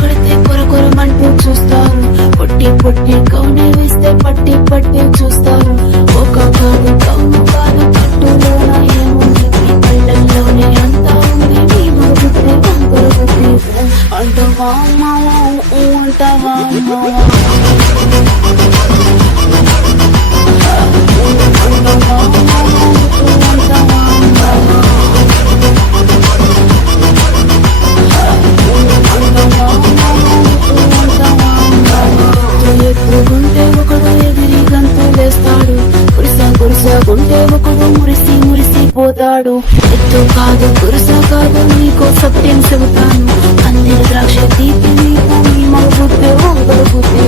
కడితే కొరకొరమంటూ చూస్తారు, పొట్టి పొట్టి కౌనే వేస్తే పట్టి పట్టి చూస్తారు. ఒక కాదు కౌను కాదు పట్టులోన ఏముంది, పళ్ళల్లోనే అంతా ఉంది. నీ మరుగుతే వంకరుగుద్ది అంటవా మావా అంటవా మావా ఎత్తుకుంటే ఒకడు ఎగిరి గంతులేస్తాడు, గురిసగుంటే ఒకడు మురిసి మురిసిపోతాడు. ఎత్తు కాదు గురుస కాదు నీకో సత్యం చెబుతాను, అందిన ద్రాక్ష తీపి నీకు నీ మరుగుద్దే వంకరుగుద్ది